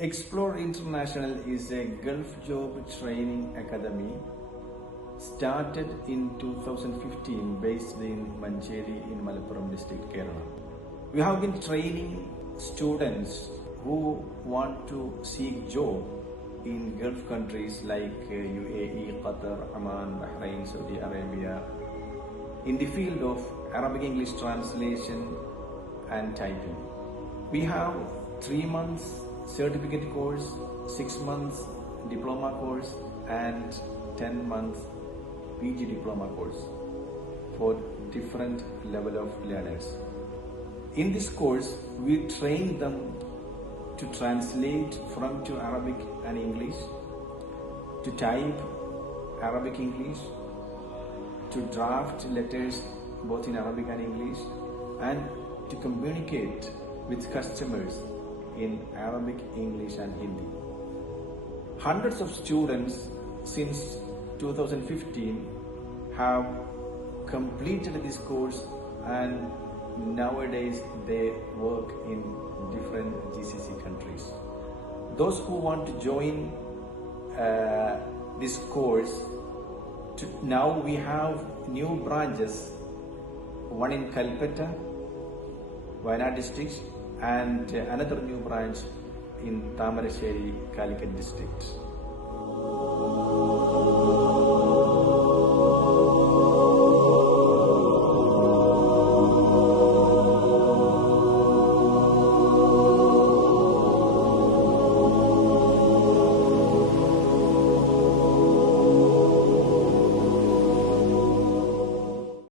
Explore International is a Gulf job training academy started in 2015 based in Mancheri in Malappuram district, Kerala. We have been training students who want to seek job in Gulf countries like UAE, Qatar, Oman, Bahrain, Saudi Arabia in the field of Arabic English translation and typing. We have 3 months certificate course, 6 months diploma course and 10 months PG diploma course for different level of learners. In this course, we train them to translate from to Arabic and English, to type Arabic English, to draft letters both in Arabic and English, and to communicate with customers in Arabic, English and Hindi. Hundreds of students since 2015 have completed this course, and nowadays they work in different GCC countries. Those who want to join this course, now we have new branches, one in Kalpetta, Wayanad district, and another new branch in Tamarasheri, Calicut district.